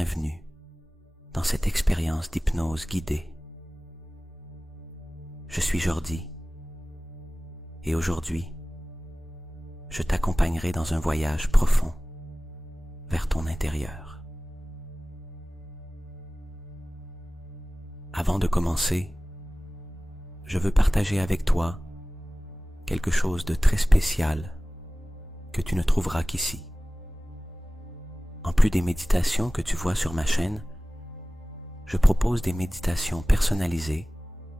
bienvenue dans cette expérience d'hypnose guidée. Je suis Jordi et aujourd'hui, je t'accompagnerai dans un voyage profond vers ton intérieur. Avant de commencer, je veux partager avec toi quelque chose de très spécial que tu ne trouveras qu'ici. En plus des méditations que tu vois sur ma chaîne, je propose des méditations personnalisées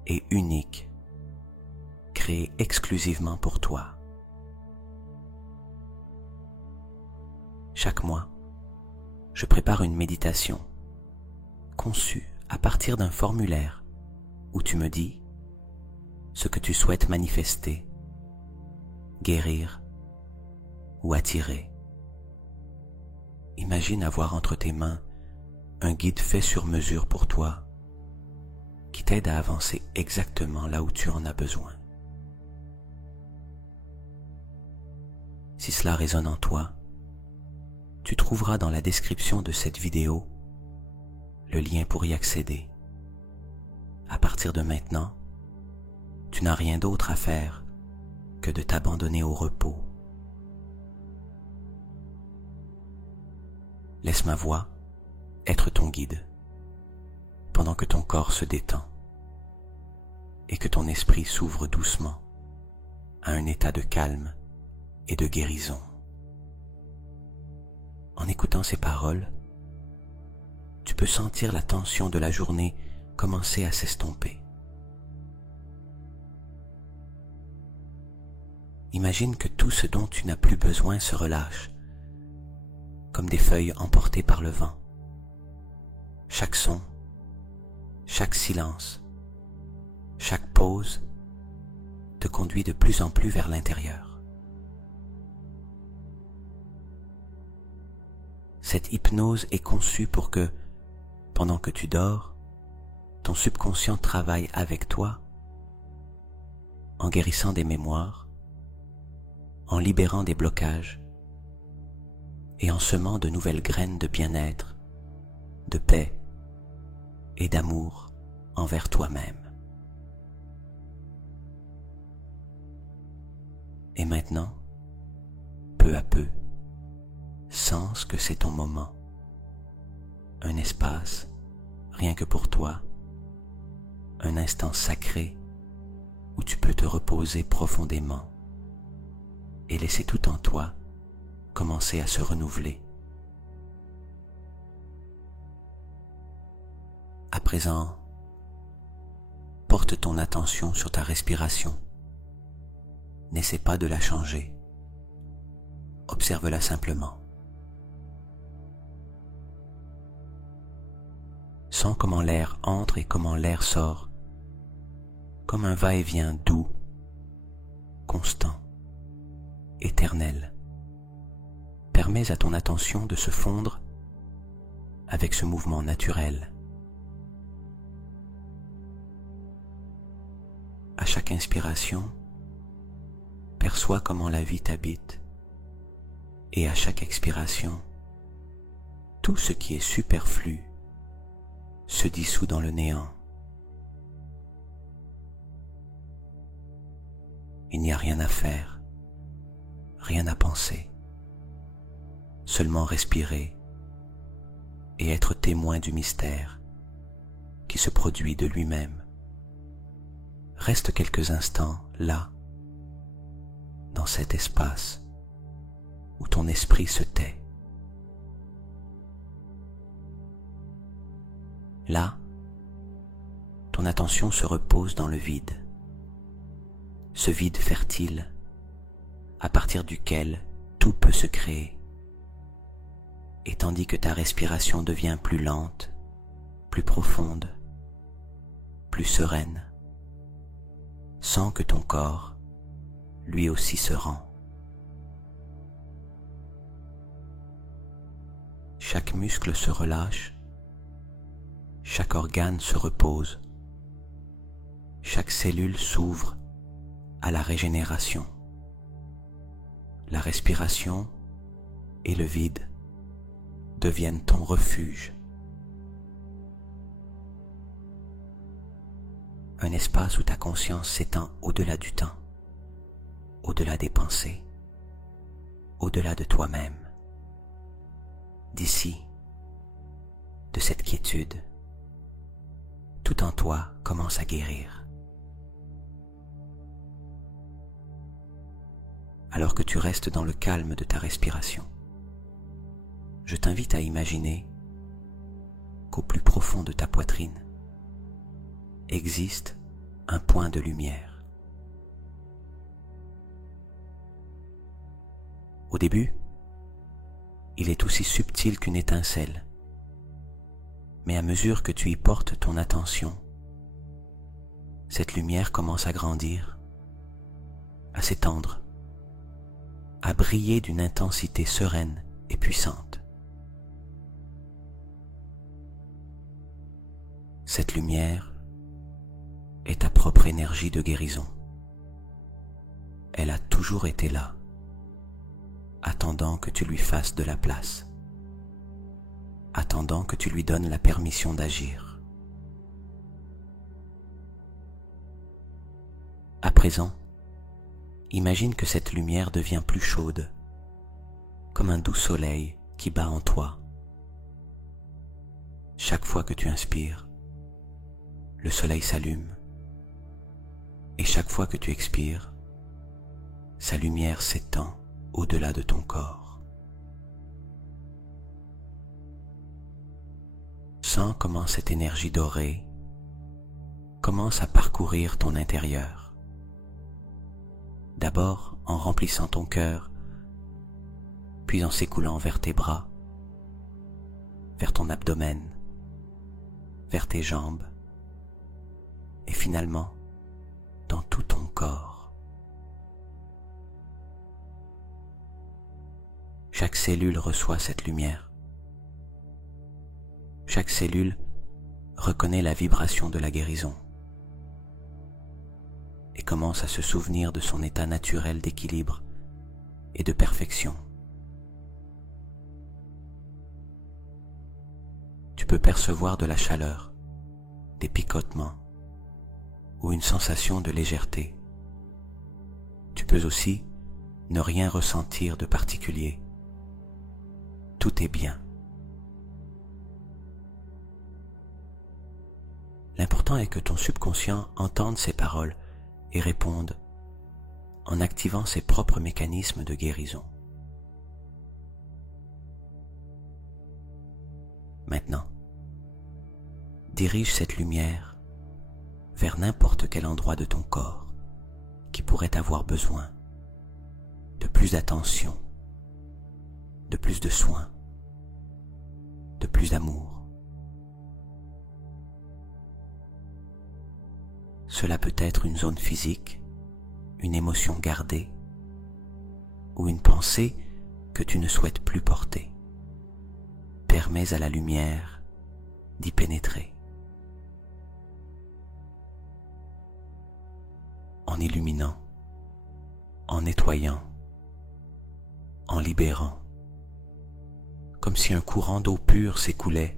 et uniques, créées exclusivement pour toi. Chaque mois, je prépare une méditation conçue à partir d'un formulaire où tu me dis ce que tu souhaites manifester, guérir ou attirer. Imagine avoir entre tes mains un guide fait sur mesure pour toi qui t'aide à avancer exactement là où tu en as besoin. Si cela résonne en toi, tu trouveras dans la description de cette vidéo le lien pour y accéder. À partir de maintenant, tu n'as rien d'autre à faire que de t'abandonner au repos. Laisse ma voix être ton guide pendant que ton corps se détend et que ton esprit s'ouvre doucement à un état de calme et de guérison. En écoutant ces paroles, tu peux sentir la tension de la journée commencer à s'estomper. Imagine que tout ce dont tu n'as plus besoin se relâche, comme des feuilles emportées par le vent. Chaque son, chaque silence, chaque pause te conduit de plus en plus vers l'intérieur. Cette hypnose est conçue pour que, pendant que tu dors, ton subconscient travaille avec toi, en guérissant des mémoires, en libérant des blocages et en semant de nouvelles graines de bien-être, de paix et d'amour envers toi-même. Et maintenant, peu à peu, sens que c'est ton moment, un espace rien que pour toi, un instant sacré où tu peux te reposer profondément et laisser tout en toi commencer à se renouveler. À présent, porte ton attention sur ta respiration. N'essaie pas de la changer. Observe-la simplement. Sens comment l'air entre et comment l'air sort, comme un va-et-vient doux, constant, éternel. Permets à ton attention de se fondre avec ce mouvement naturel. À chaque inspiration, perçois comment la vie t'habite, et à chaque expiration, tout ce qui est superflu se dissout dans le néant. Il n'y a rien à faire, rien à penser, seulement respirer et être témoin du mystère qui se produit de lui-même. Reste quelques instants là, dans cet espace où ton esprit se tait. Là, ton attention se repose dans le vide, ce vide fertile à partir duquel tout peut se créer. Et tandis que ta respiration devient plus lente, plus profonde, plus sereine, sens que ton corps, lui aussi, se rend. Chaque muscle se relâche, chaque organe se repose, chaque cellule s'ouvre à la régénération. La respiration et le vide deviennent ton refuge un espace où ta conscience s'étend au-delà du temps, au-delà des pensées, au-delà de toi-même. D'ici, de cette quiétude, tout en toi commence à guérir. Alors que tu restes dans le calme de ta respiration, je t'invite à imaginer qu'au plus profond de ta poitrine existe un point de lumière. Au début, il est aussi subtil qu'une étincelle, mais à mesure que tu y portes ton attention, cette lumière commence à grandir, à s'étendre, à briller d'une intensité sereine et puissante. Cette lumière est ta propre énergie de guérison. Elle a toujours été là, attendant que tu lui fasses de la place, attendant que tu lui donnes la permission d'agir. À présent, imagine que cette lumière devient plus chaude, comme un doux soleil qui bat en toi. Chaque fois que tu inspires, le soleil s'allume, et chaque fois que tu expires, sa lumière s'étend au-delà de ton corps. Sens comment cette énergie dorée commence à parcourir ton intérieur. D'abord en remplissant ton cœur, puis en s'écoulant vers tes bras, vers ton abdomen, vers tes jambes, et finalement dans tout ton corps. Chaque cellule reçoit cette lumière. Chaque cellule reconnaît la vibration de la guérison et commence à se souvenir de son état naturel d'équilibre et de perfection. Tu peux percevoir de la chaleur, des picotements ou une sensation de légèreté. Tu peux aussi ne rien ressentir de particulier. Tout est bien. L'important est que ton subconscient entende ces paroles et réponde en activant ses propres mécanismes de guérison. Maintenant, dirige cette lumière vers n'importe quel endroit de ton corps qui pourrait avoir besoin de plus d'attention, de plus de soins, de plus d'amour. Cela peut être une zone physique, une émotion gardée ou une pensée que tu ne souhaites plus porter. Permets à la lumière d'y pénétrer. En illuminant, en nettoyant, en libérant, comme si un courant d'eau pure s'écoulait,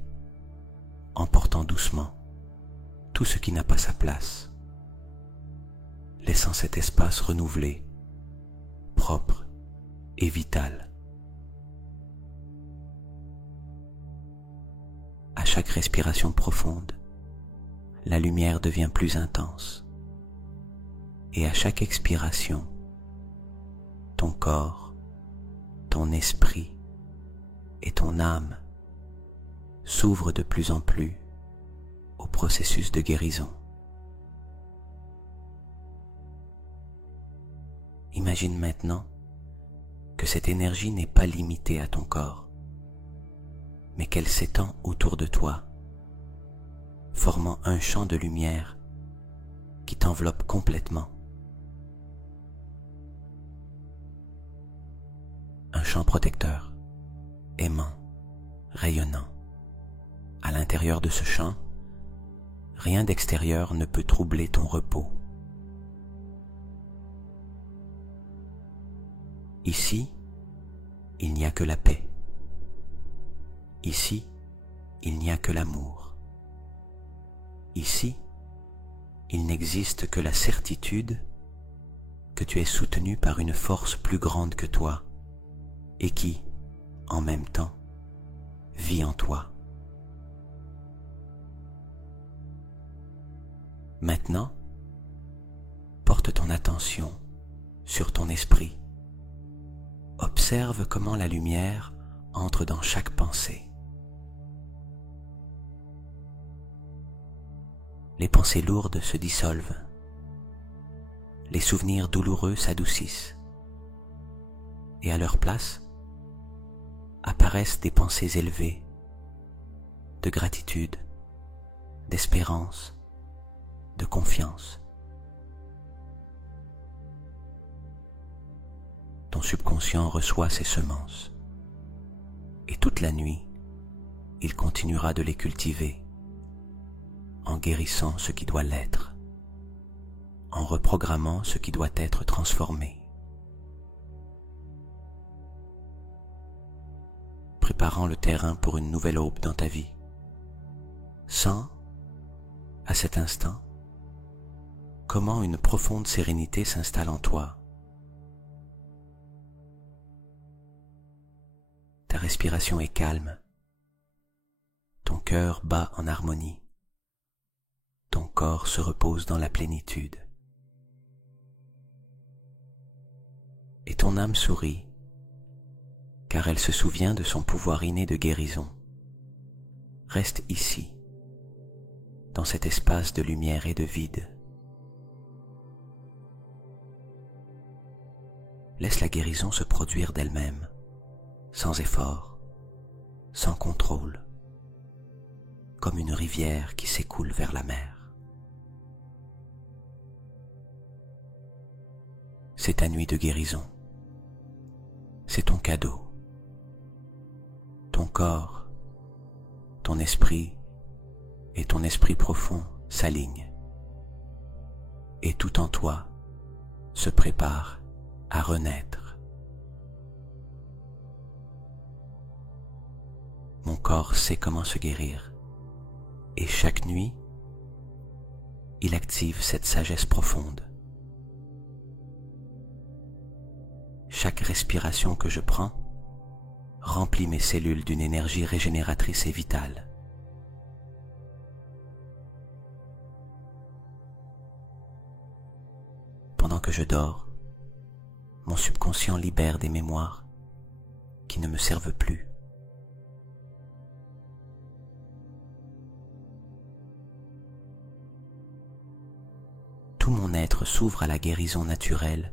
emportant doucement tout ce qui n'a pas sa place, laissant cet espace renouvelé, propre et vital. À chaque respiration profonde, la lumière devient plus intense, et à chaque expiration, ton corps, ton esprit et ton âme s'ouvrent de plus en plus au processus de guérison. Imagine maintenant que cette énergie n'est pas limitée à ton corps, mais qu'elle s'étend autour de toi, formant un champ de lumière qui t'enveloppe complètement. Un champ protecteur, aimant, rayonnant. À l'intérieur de ce champ, rien d'extérieur ne peut troubler ton repos. Ici, il n'y a que la paix. Ici, il n'y a que l'amour. Ici, il n'existe que la certitude que tu es soutenu par une force plus grande que toi et qui, en même temps, vit en toi. Maintenant, porte ton attention sur ton esprit. Observe comment la lumière entre dans chaque pensée. Les pensées lourdes se dissolvent. Les souvenirs douloureux s'adoucissent. Et à leur place, apparaissent des pensées élevées, de gratitude, d'espérance, de confiance. Ton subconscient reçoit ces semences, et toute la nuit, il continuera de les cultiver, en guérissant ce qui doit l'être, en reprogrammant ce qui doit être transformé, préparant le terrain pour une nouvelle aube dans ta vie. Sens, à cet instant, comment une profonde sérénité s'installe en toi. Ta respiration est calme, ton cœur bat en harmonie, ton corps se repose dans la plénitude. Et ton âme sourit, car elle se souvient de son pouvoir inné de guérison. Reste ici, dans cet espace de lumière et de vide. Laisse la guérison se produire d'elle-même, sans effort, sans contrôle, comme une rivière qui s'écoule vers la mer. C'est ta nuit de guérison. C'est ton cadeau. Ton corps, ton esprit et ton esprit profond s'alignent. Et tout en toi se prépare à renaître. Mon corps sait comment se guérir, et chaque nuit, il active cette sagesse profonde. Chaque respiration que je prends remplit mes cellules d'une énergie régénératrice et vitale. Pendant que je dors, mon subconscient libère des mémoires qui ne me servent plus. Tout mon être s'ouvre à la guérison naturelle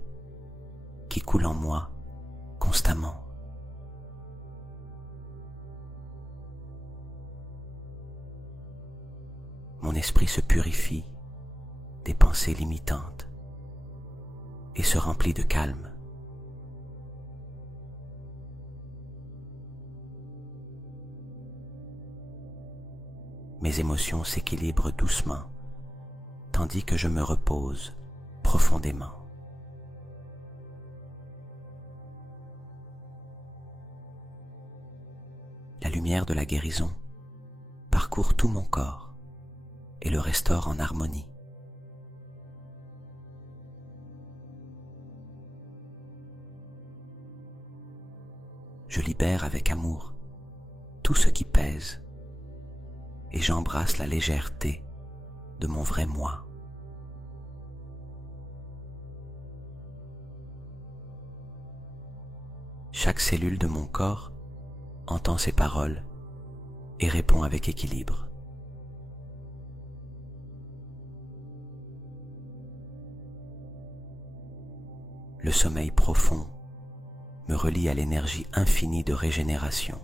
qui coule en moi constamment. Mon esprit se purifie des pensées limitantes et se remplit de calme. Mes émotions s'équilibrent doucement, tandis que je me repose profondément. La lumière de la guérison parcourt tout mon corps et le restaure en harmonie. Je libère avec amour tout ce qui pèse et j'embrasse la légèreté de mon vrai moi. Chaque cellule de mon corps entend ces paroles et répond avec équilibre. Le sommeil profond me relie à l'énergie infinie de régénération.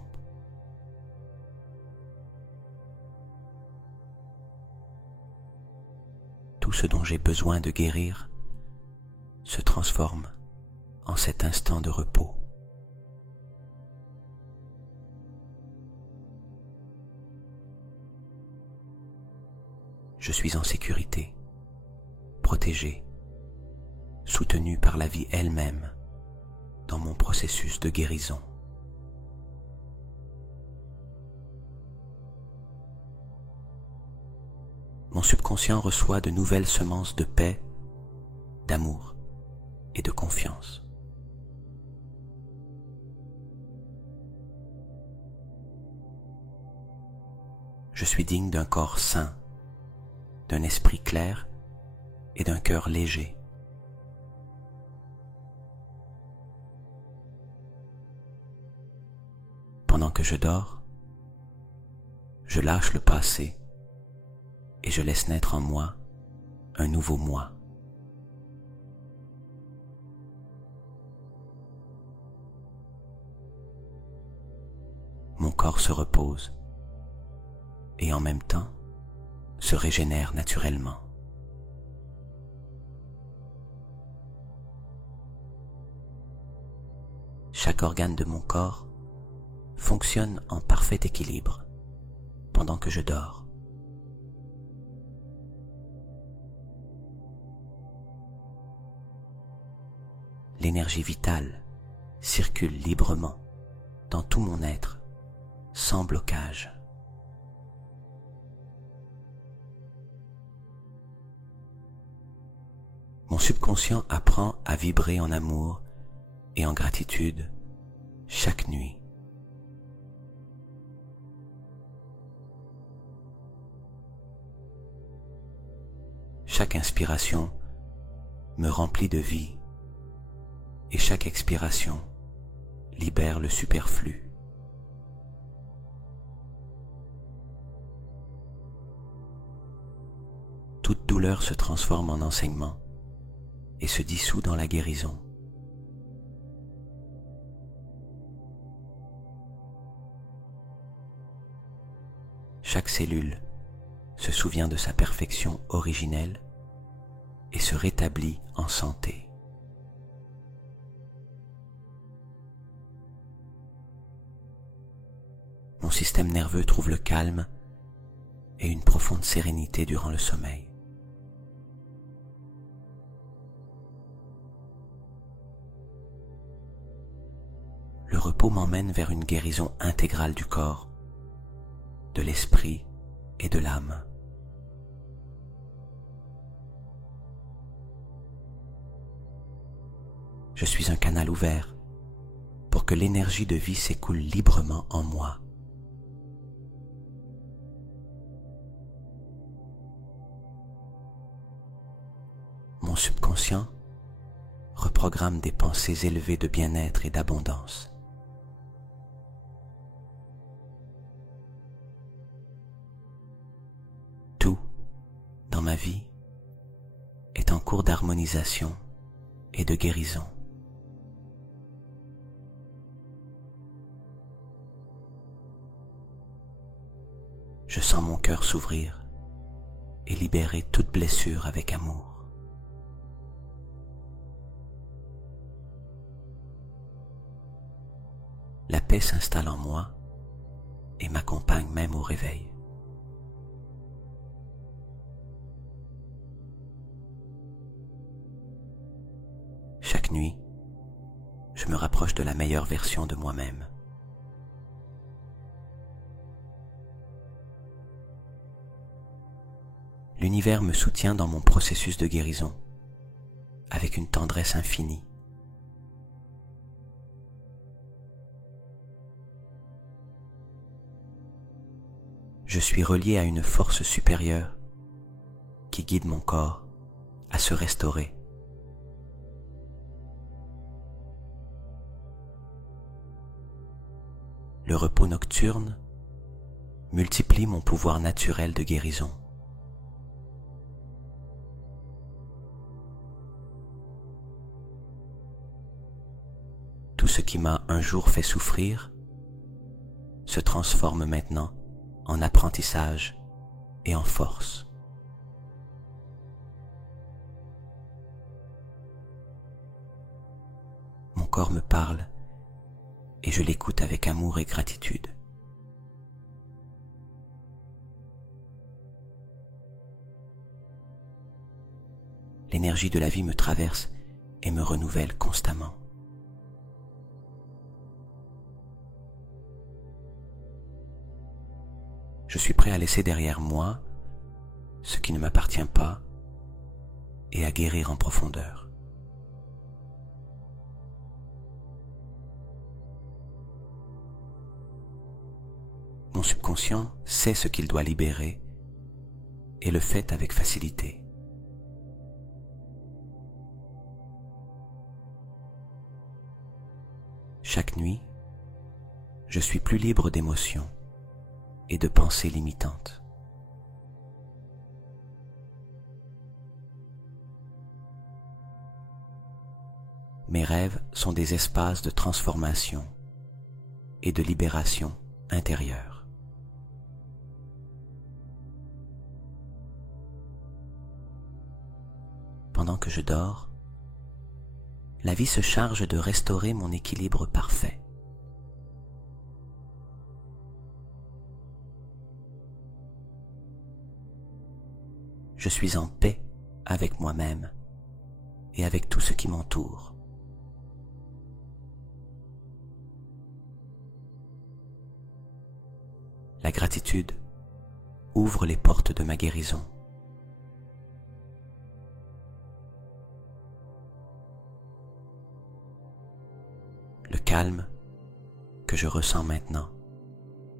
Tout ce dont j'ai besoin de guérir se transforme en cet instant de repos. Je suis en sécurité, protégé, soutenu par la vie elle-même dans mon processus de guérison. Mon subconscient reçoit de nouvelles semences de paix, d'amour et de confiance. Je suis digne d'un corps sain, d'un esprit clair et d'un cœur léger. Pendant que je dors, je lâche le passé et je laisse naître en moi un nouveau moi. Mon corps se repose et en même temps se régénère naturellement. Chaque organe de mon corps fonctionne en parfait équilibre pendant que je dors. L'énergie vitale circule librement dans tout mon être, sans blocage. Mon subconscient apprend à vibrer en amour et en gratitude chaque nuit. Chaque inspiration me remplit de vie et chaque expiration libère le superflu. Toute douleur se transforme en enseignement et se dissout dans la guérison. Chaque cellule se souvient de sa perfection originelle et se rétablit en santé. Mon système nerveux trouve le calme et une profonde sérénité durant le sommeil. Le repos m'emmène vers une guérison intégrale du corps, de l'esprit et de l'âme. Je suis un canal ouvert pour que l'énergie de vie s'écoule librement en moi. Mon subconscient reprogramme des pensées élevées de bien-être et d'abondance. Tout, dans ma vie, est en cours d'harmonisation et de guérison. Je sens mon cœur s'ouvrir et libérer toute blessure avec amour. La paix s'installe en moi et m'accompagne même au réveil. Chaque nuit, je me rapproche de la meilleure version de moi-même. L'univers me soutient dans mon processus de guérison, avec une tendresse infinie. Je suis relié à une force supérieure qui guide mon corps à se restaurer. Le repos nocturne multiplie mon pouvoir naturel de guérison. Tout ce qui m'a un jour fait souffrir se transforme maintenant en apprentissage et en force. Mon corps me parle et je l'écoute avec amour et gratitude. L'énergie de la vie me traverse et me renouvelle constamment. Je suis prêt à laisser derrière moi ce qui ne m'appartient pas et à guérir en profondeur. Mon subconscient sait ce qu'il doit libérer et le fait avec facilité. Chaque nuit, je suis plus libre d'émotions et de pensées limitantes. Mes rêves sont des espaces de transformation et de libération intérieure. Pendant que je dors, la vie se charge de restaurer mon équilibre parfait. Je suis en paix avec moi-même et avec tout ce qui m'entoure. La gratitude ouvre les portes de ma guérison. Le calme que je ressens maintenant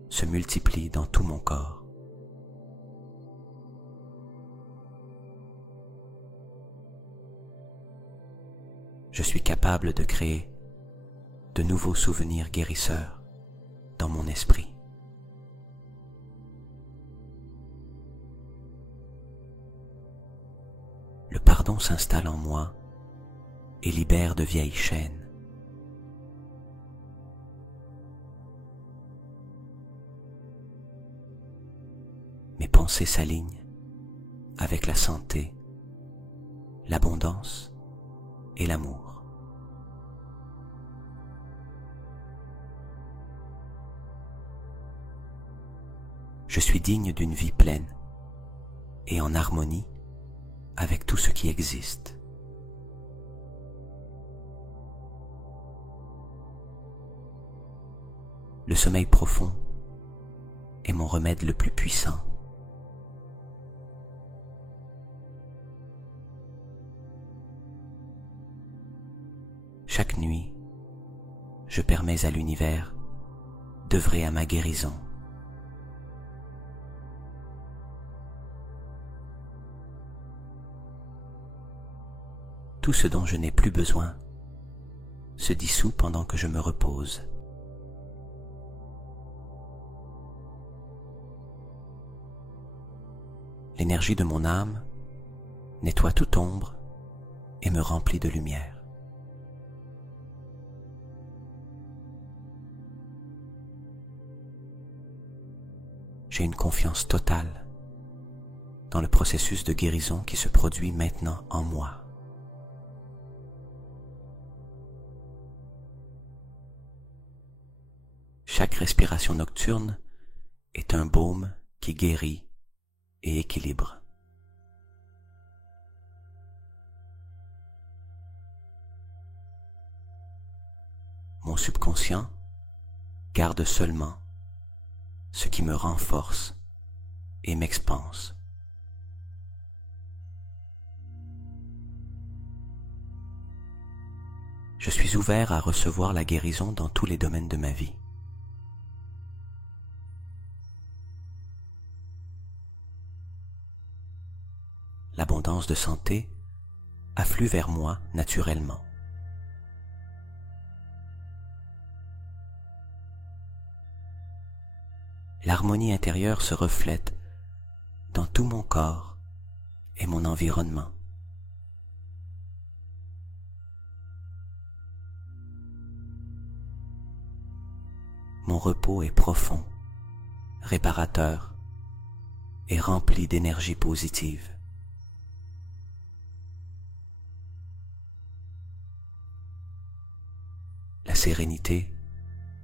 se multiplie dans tout mon corps. Je suis capable de créer de nouveaux souvenirs guérisseurs dans mon esprit. Le pardon s'installe en moi et libère de vieilles chaînes. Mes pensées s'alignent avec la santé, l'abondance et l'amour. Je suis digne d'une vie pleine et en harmonie avec tout ce qui existe. Le sommeil profond est mon remède le plus puissant. Chaque nuit, je permets à l'univers d'œuvrer à ma guérison. Tout ce dont je n'ai plus besoin se dissout pendant que je me repose. L'énergie de mon âme nettoie toute ombre et me remplit de lumière. J'ai une confiance totale dans le processus de guérison qui se produit maintenant en moi. Chaque respiration nocturne est un baume qui guérit et équilibre. Mon subconscient garde seulement ce qui me renforce et m'expanse. Je suis ouvert à recevoir la guérison dans tous les domaines de ma vie. L'abondance de santé afflue vers moi naturellement. L'harmonie intérieure se reflète dans tout mon corps et mon environnement. Mon repos est profond, réparateur et rempli d'énergie positive. La sérénité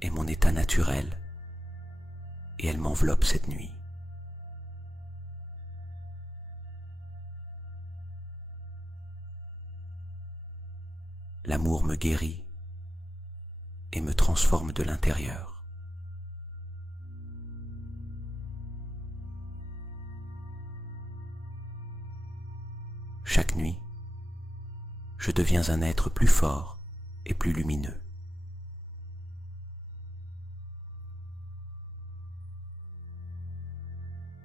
est mon état naturel et elle m'enveloppe cette nuit. L'amour me guérit et me transforme de l'intérieur. je deviens un être plus fort et plus lumineux.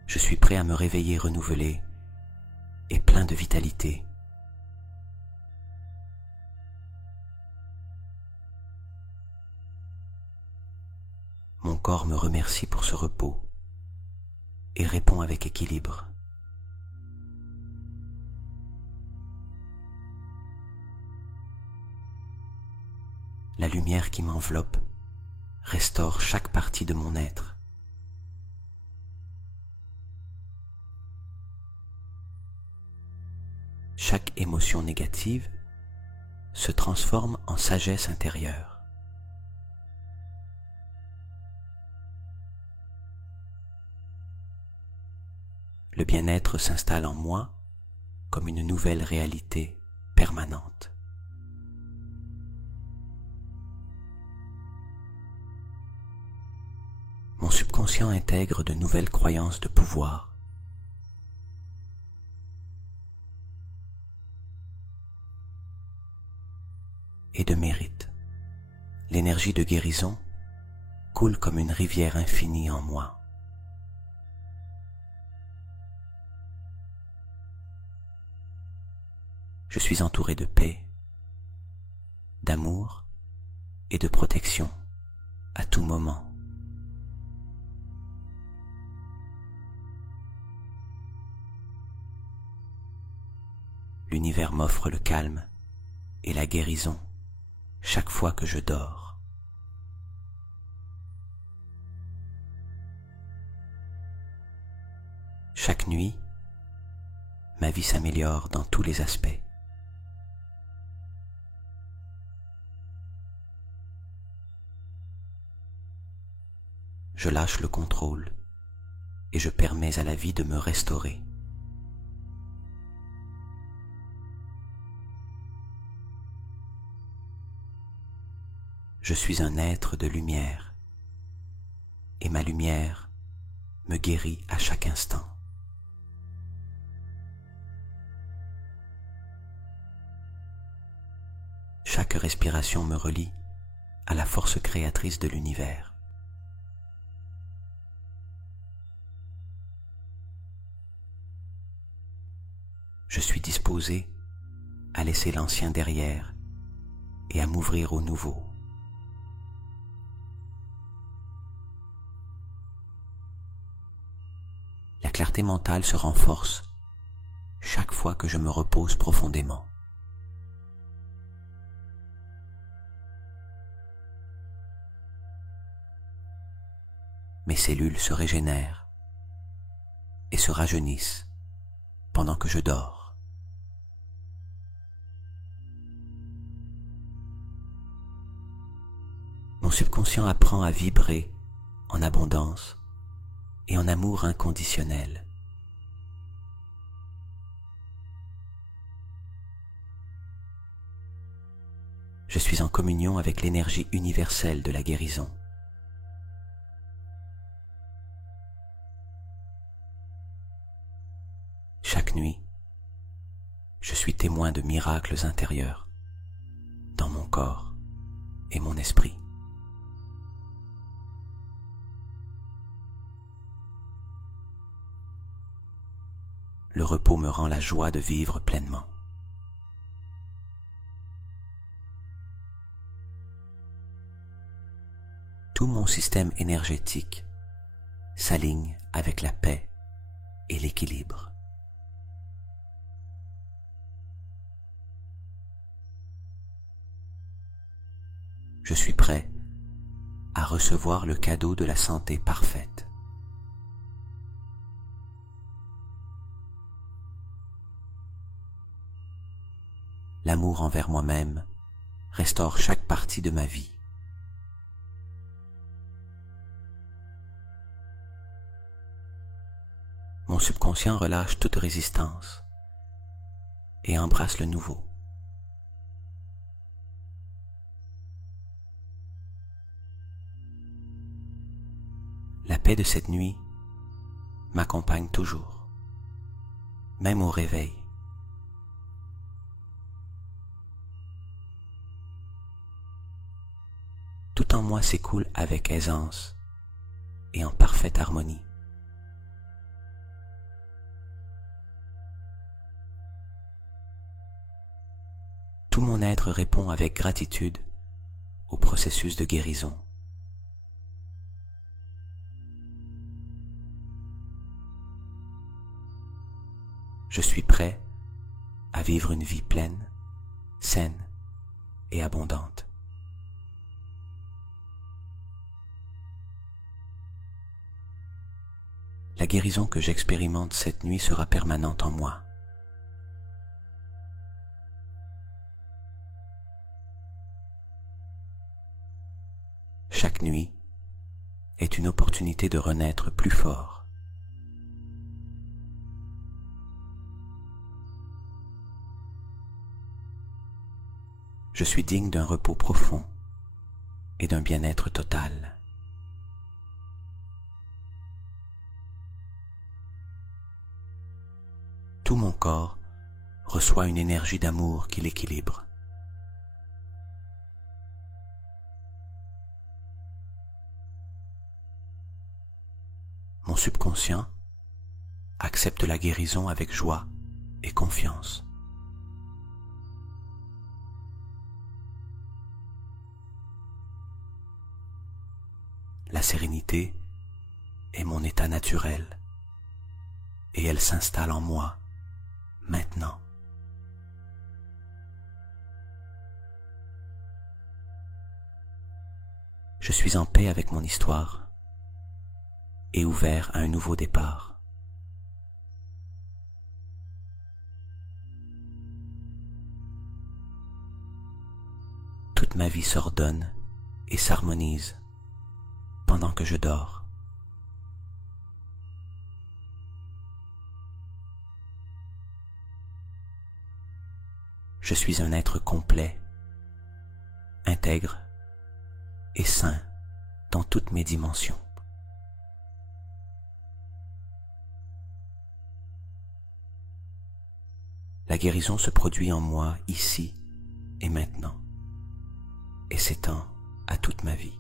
Je suis prêt à me réveiller renouvelé et plein de vitalité. Mon corps me remercie pour ce repos et répond avec équilibre. La lumière qui m'enveloppe restaure chaque partie de mon être. Chaque émotion négative se transforme en sagesse intérieure. Le bien-être s'installe en moi comme une nouvelle réalité permanente. Mon subconscient intègre de nouvelles croyances de pouvoir. Et de mérite. L'énergie de guérison coule comme une rivière infinie en moi. Je suis entouré de paix, d'amour et de protection à tout moment. L'univers m'offre le calme et la guérison chaque fois que je dors. Chaque nuit, ma vie s'améliore dans tous les aspects. Je lâche le contrôle et je permets à la vie de me restaurer. Je suis un être de lumière et ma lumière me guérit à chaque instant. Chaque respiration me relie à la force créatrice de l'univers. Je suis disposé à laisser l'ancien derrière et à m'ouvrir au nouveau. La clarté mentale se renforce chaque fois que je me repose profondément. Mes cellules se régénèrent et se rajeunissent pendant que je dors. Mon subconscient apprend à vibrer en abondance et en amour inconditionnel. Je suis en communion avec l'énergie universelle de la guérison. Chaque nuit, je suis témoin de miracles intérieurs dans mon corps et mon esprit. Le repos me rend la joie de vivre pleinement. Tout mon système énergétique s'aligne avec la paix et l'équilibre. Je suis prêt à recevoir le cadeau de la santé parfaite. L'amour envers moi-même restaure chaque partie de ma vie. Mon subconscient relâche toute résistance et embrasse le nouveau. La paix de cette nuit m'accompagne toujours, même au réveil. tout en moi s'écoule avec aisance et en parfaite harmonie. Tout mon être répond avec gratitude au processus de guérison. Je suis prêt à vivre une vie pleine, saine et abondante. La guérison que j'expérimente cette nuit sera permanente en moi. Chaque nuit est une opportunité de renaître plus fort. Je suis digne d'un repos profond et d'un bien-être total. Tout mon corps reçoit une énergie d'amour qui l'équilibre. Mon subconscient accepte la guérison avec joie et confiance. La sérénité est mon état naturel et elle s'installe en moi maintenant. Je suis en paix avec mon histoire et ouvert à un nouveau départ. Toute ma vie s'ordonne et s'harmonise pendant que je dors. Je suis un être complet, intègre et sain dans toutes mes dimensions. La guérison se produit en moi ici et maintenant et s'étend à toute ma vie.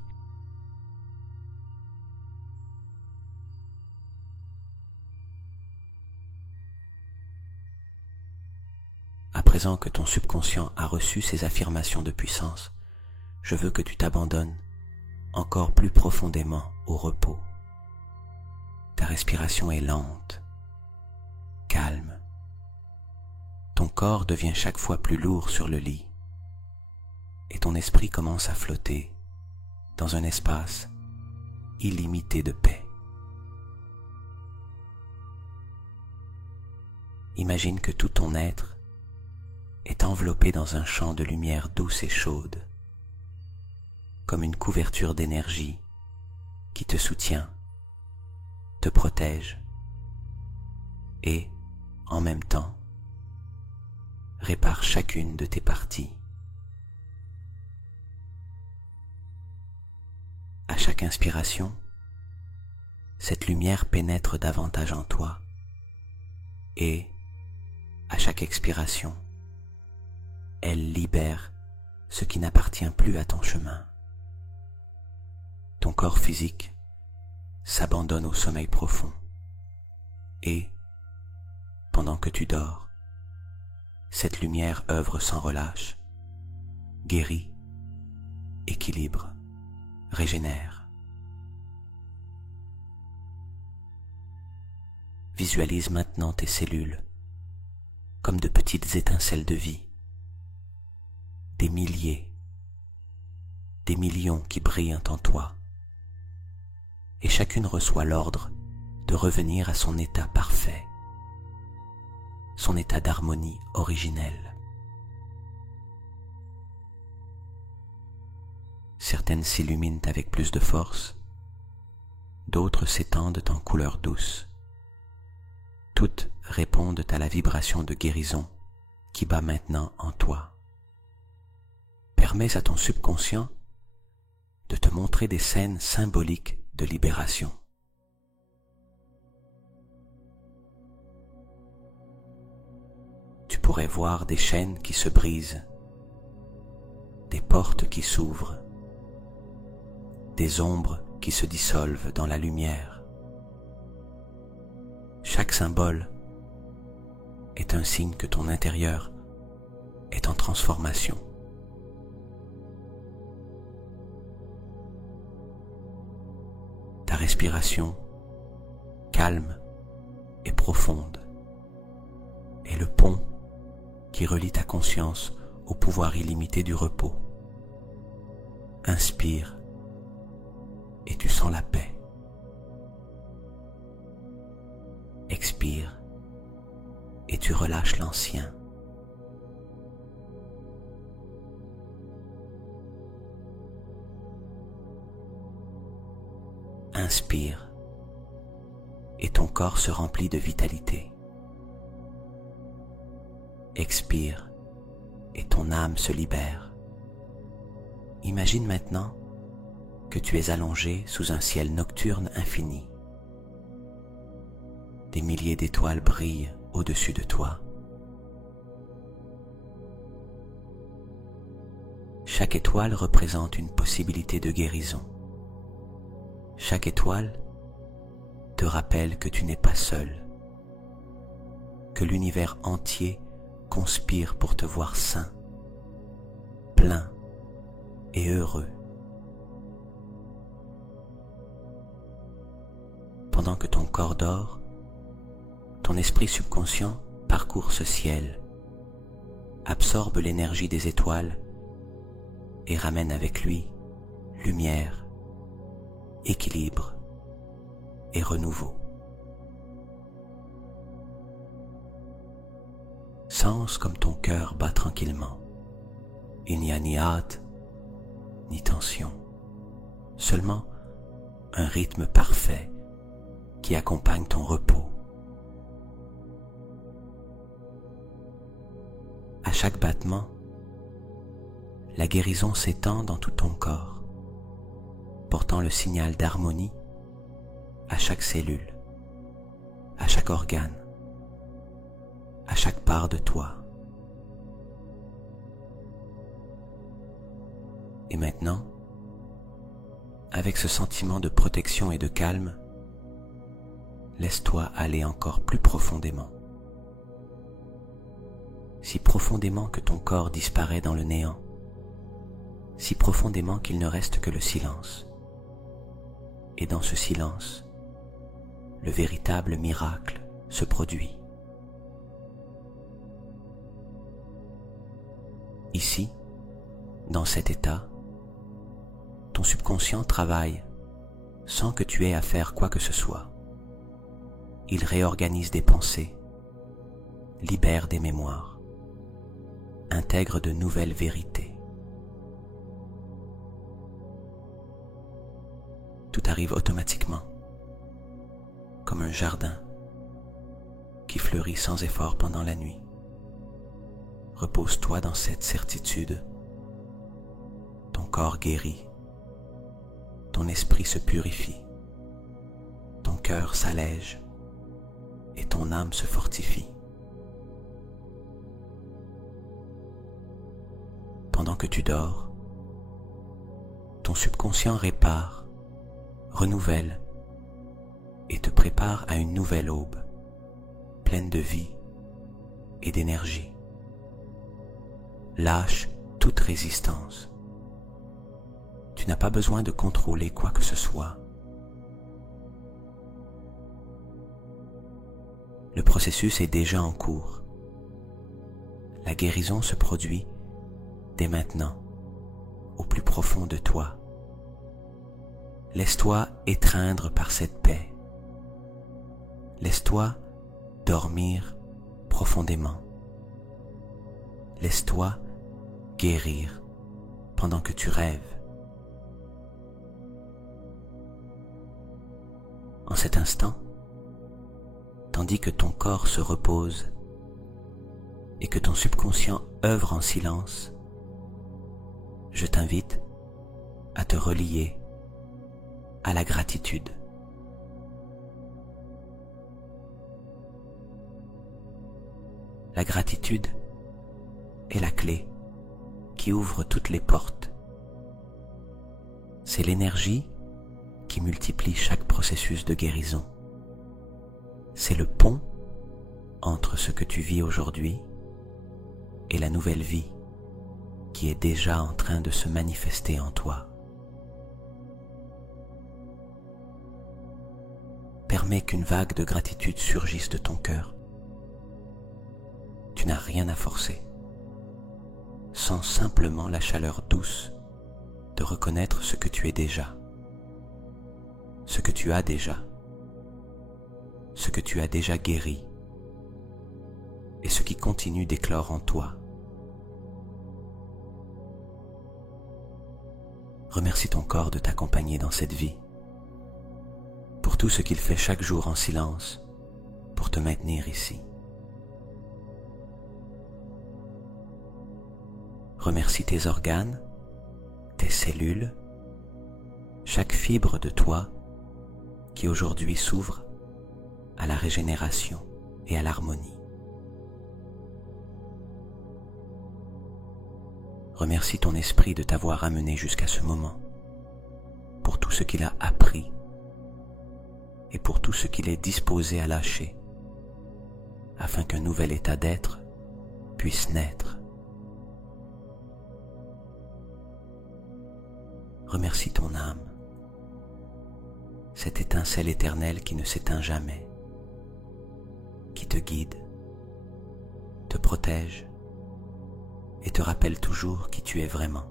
À présent que ton subconscient a reçu ces affirmations de puissance, je veux que tu t'abandonnes encore plus profondément au repos. Ta respiration est lente, calme. Ton corps devient chaque fois plus lourd sur le lit et ton esprit commence à flotter dans un espace illimité de paix. Imagine que tout ton être est enveloppé dans un champ de lumière douce et chaude, comme une couverture d'énergie qui te soutient, te protège et, en même temps, répare chacune de tes parties. À chaque inspiration, cette lumière pénètre davantage en toi et, à chaque expiration, elle libère ce qui n'appartient plus à ton chemin. Ton corps physique s'abandonne au sommeil profond et, pendant que tu dors, cette lumière œuvre sans relâche, guérit, équilibre, régénère. Visualise maintenant tes cellules comme de petites étincelles de vie. Des milliers, des millions qui brillent en toi, et chacune reçoit l'ordre de revenir à son état parfait, son état d'harmonie originelle. Certaines s'illuminent avec plus de force, d'autres s'étendent en couleur douce. Toutes répondent à la vibration de guérison qui bat maintenant en toi. Permets à ton subconscient de te montrer des scènes symboliques de libération. Tu pourrais voir des chaînes qui se brisent, des portes qui s'ouvrent, des ombres qui se dissolvent dans la lumière. Chaque symbole est un signe que ton intérieur est en transformation. Ta respiration, calme et profonde, est le pont qui relie ta conscience au pouvoir illimité du repos. Inspire et tu sens la paix. Expire et tu relâches l'ancien. Inspire et ton corps se remplit de vitalité. Expire et ton âme se libère. Imagine maintenant que tu es allongé sous un ciel nocturne infini. Des milliers d'étoiles brillent au-dessus de toi. Chaque étoile représente une possibilité de guérison. Chaque étoile te rappelle que tu n'es pas seul, que l'univers entier conspire pour te voir sain, plein et heureux. Pendant que ton corps dort, ton esprit subconscient parcourt ce ciel, absorbe l'énergie des étoiles et ramène avec lui lumière, équilibre et renouveau. Sens comme ton cœur bat tranquillement. Il n'y a ni hâte, ni tension, seulement un rythme parfait qui accompagne ton repos. À chaque battement, la guérison s'étend dans tout ton corps, portant le signal d'harmonie à chaque cellule, à chaque organe, à chaque part de toi. Et maintenant, avec ce sentiment de protection et de calme, laisse-toi aller encore plus profondément. Si profondément que ton corps disparaît dans le néant, si profondément qu'il ne reste que le silence. Et dans ce silence, le véritable miracle se produit. Ici, dans cet état, ton subconscient travaille sans que tu aies à faire quoi que ce soit. Il réorganise des pensées, libère des mémoires, intègre de nouvelles vérités. Tout arrive automatiquement, comme un jardin qui fleurit sans effort pendant la nuit. Repose-toi dans cette certitude. Ton corps guérit, ton esprit se purifie, ton cœur s'allège et ton âme se fortifie. Pendant que tu dors, ton subconscient répare, renouvelle et te prépare à une nouvelle aube, pleine de vie et d'énergie. Lâche toute résistance. Tu n'as pas besoin de contrôler quoi que ce soit. Le processus est déjà en cours. La guérison se produit dès maintenant, au plus profond de toi. Laisse-toi étreindre par cette paix. Laisse-toi dormir profondément. Laisse-toi guérir pendant que tu rêves. En cet instant, tandis que ton corps se repose et que ton subconscient œuvre en silence, je t'invite à te relier à la gratitude. La gratitude est la clé qui ouvre toutes les portes. C'est l'énergie qui multiplie chaque processus de guérison. C'est le pont entre ce que tu vis aujourd'hui et la nouvelle vie qui est déjà en train de se manifester en toi. Permets qu'une vague de gratitude surgisse de ton cœur. Tu n'as rien à forcer. Sens simplement la chaleur douce de reconnaître ce que tu es déjà, ce que tu as déjà, ce que tu as déjà guéri et ce qui continue d'éclore en toi. Remercie ton corps de t'accompagner dans cette vie, pour tout ce qu'il fait chaque jour en silence pour te maintenir ici. Remercie tes organes, tes cellules, chaque fibre de toi qui aujourd'hui s'ouvre à la régénération et à l'harmonie. Remercie ton esprit de t'avoir amené jusqu'à ce moment, pour tout ce qu'il a appris et pour tout ce qu'il est disposé à lâcher, afin qu'un nouvel état d'être puisse naître. Remercie ton âme, cette étincelle éternelle qui ne s'éteint jamais, qui te guide, te protège et te rappelle toujours qui tu es vraiment.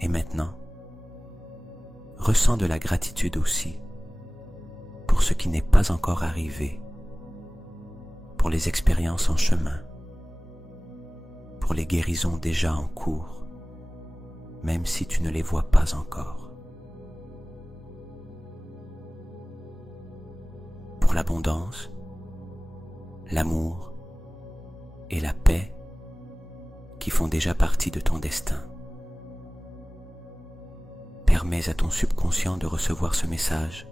Et maintenant, ressens de la gratitude aussi pour ce qui n'est pas encore arrivé, pour les expériences en chemin, pour les guérisons déjà en cours, même si tu ne les vois pas encore. Pour l'abondance, l'amour et la paix qui font déjà partie de ton destin. Permets à ton subconscient de recevoir ce message.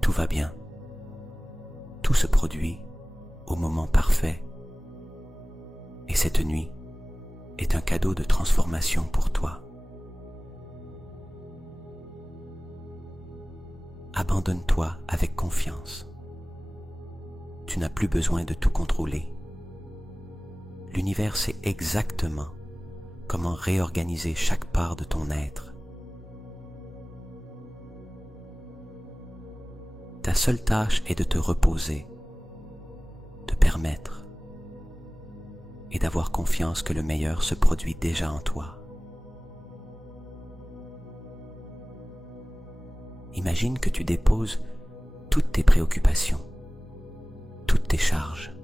Tout va bien. Tout se produit au moment parfait. Et cette nuit est un cadeau de transformation pour toi. Abandonne-toi avec confiance. Tu n'as plus besoin de tout contrôler. L'univers sait exactement comment réorganiser chaque part de ton être. Ta seule tâche est de te reposer, de permettre et d'avoir confiance que le meilleur se produit déjà en toi. Imagine que tu déposes toutes tes préoccupations, toutes tes charges,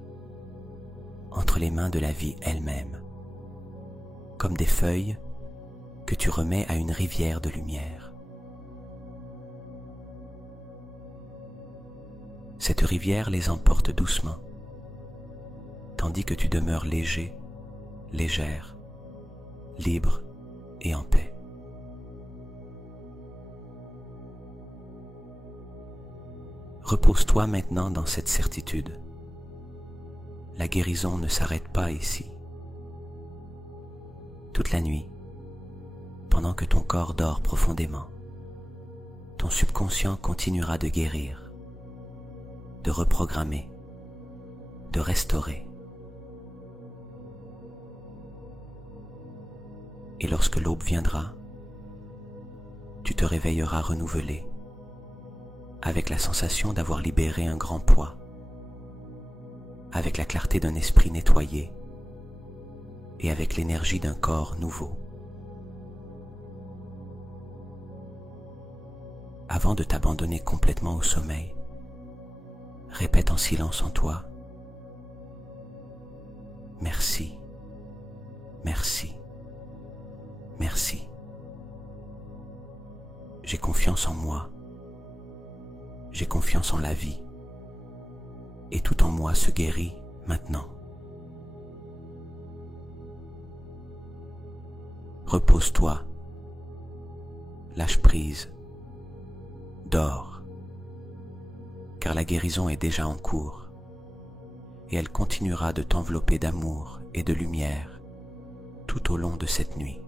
entre les mains de la vie elle-même, comme des feuilles que tu remets à une rivière de lumière. Cette rivière les emporte doucement, tandis que tu demeures léger, légère, libre et en paix. Repose-toi maintenant dans cette certitude. La guérison ne s'arrête pas ici. Toute la nuit, pendant que ton corps dort profondément, ton subconscient continuera de guérir, de reprogrammer, de restaurer. Et lorsque l'aube viendra, tu te réveilleras renouvelé, avec la sensation d'avoir libéré un grand poids, avec la clarté d'un esprit nettoyé et avec l'énergie d'un corps nouveau. Avant de t'abandonner complètement au sommeil, répète en silence en toi: merci, merci, merci. J'ai confiance en moi, j'ai confiance en la vie, et tout en moi se guérit maintenant. Repose-toi, lâche prise, dors, car la guérison est déjà en cours, et elle continuera de t'envelopper d'amour et de lumière tout au long de cette nuit.